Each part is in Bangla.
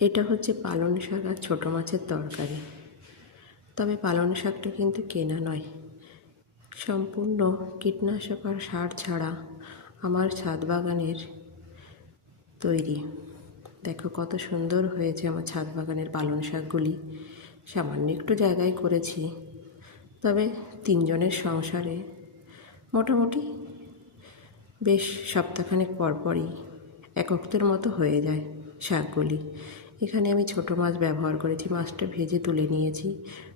এটা হচ্ছে পালং শাক আর ছোটো মাছের তরকারি। তবে পালং শাকটা কিন্তু কেনা নয়, সম্পূর্ণ কীটনাশক আর সার ছাড়া আমার ছাদ বাগানের তৈরি। দেখো কত সুন্দর হয়েছে আমার ছাদ বাগানের পালং শাকগুলি। সামান্য একটু জায়গায় করেছি, তবে 3 জনের সংসারে মোটামুটি বেশ সপ্তাহখানেক পরপরই এক অক্তের মতো হয়ে যায় শাকগুলি। এখানে আমি ছোটো মাছ ব্যবহার করেছি, মাছটা ভেজে তুলে নিয়েছি।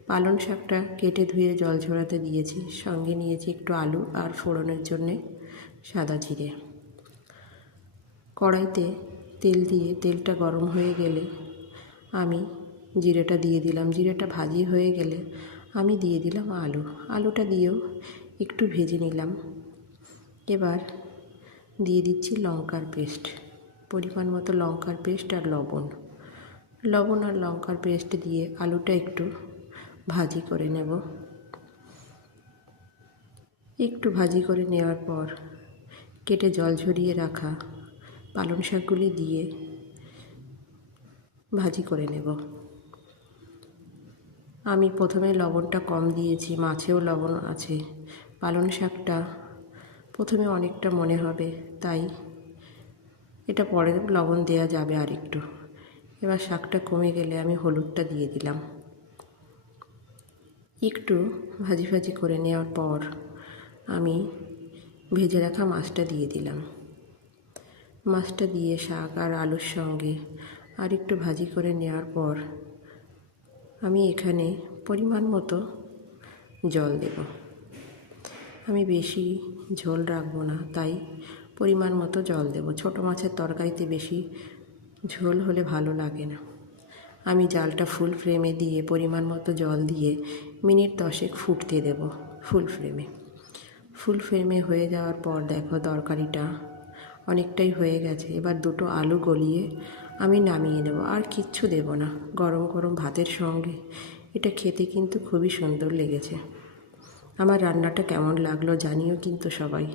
পালং শাকটা কেটে ধুয়ে জল ঝরাতে দিয়েছি, সঙ্গে নিয়েছি একটু আলু আর ফোড়নের জন্যে সাদা জিরে। কড়াইতে তেল দিয়ে তেলটা গরম হয়ে গেলে আমি জিরেটা দিয়ে দিলাম। জিরেটা ভাজি হয়ে গেলে আমি দিয়ে দিলাম আলুটা দিয়েও একটু ভেজে নিলাম। এবার দিয়ে দিচ্ছি লঙ্কার পেস্ট, পরিমাণ মতো লঙ্কার পেস্ট আর লবণ আর লঙ্কার পেস্ট দিয়ে আলুটা একটু ভাজি করে নেব। একটু ভাজি করে নেওয়ার পর কেটে জল ঝরিয়ে রাখা পালং শাকগুলি দিয়ে ভাজি করে নেব। আমি প্রথমে লবণটা কম দিয়েছি, মাছেও লবণ আছে। পালং শাকটা প্রথমে অনেকটা মনে হবে, তাই এটা পরে লবণ দেওয়া যাবে আর একটু। এবার শাকটা কমে গেলে আমি হলুদটা দিয়ে দিলাম। একটু ভাজি করে নেওয়ার পর আমি ভেজে রাখা মাছটা দিয়ে দিলাম। মাছটা দিয়ে শাক আর আলুর সঙ্গে আর একটু ভাজি করে নেওয়ার পর আমি এখানে পরিমাণ মতো জল দেব। আমি বেশি ঝোল রাখবো না, তাই পরিমাণ মতো জল দেব। ছোটো মাছের তরকারিতে বেশি ঝোল হলে ভালো লাগে না। আমি জালটা ফুল ফ্লেমে দিয়ে পরিমাণ মতো জল দিয়ে মিনিট 10 ফুটতে দেব ফুল ফ্লেমে হয়ে যাওয়ার পর দেখো তরকারিটা অনেকটাই হয়ে গেছে। এবার 2টো আলু গলিয়ে আমি নামিয়ে নেব, আর কিচ্ছু দেব না। গরম গরম ভাতের সঙ্গে এটা খেতে কিন্তু খুবই সুন্দর লেগেছে। আমার রান্নাটা কেমন লাগলো জানিও কিন্তু সবাই।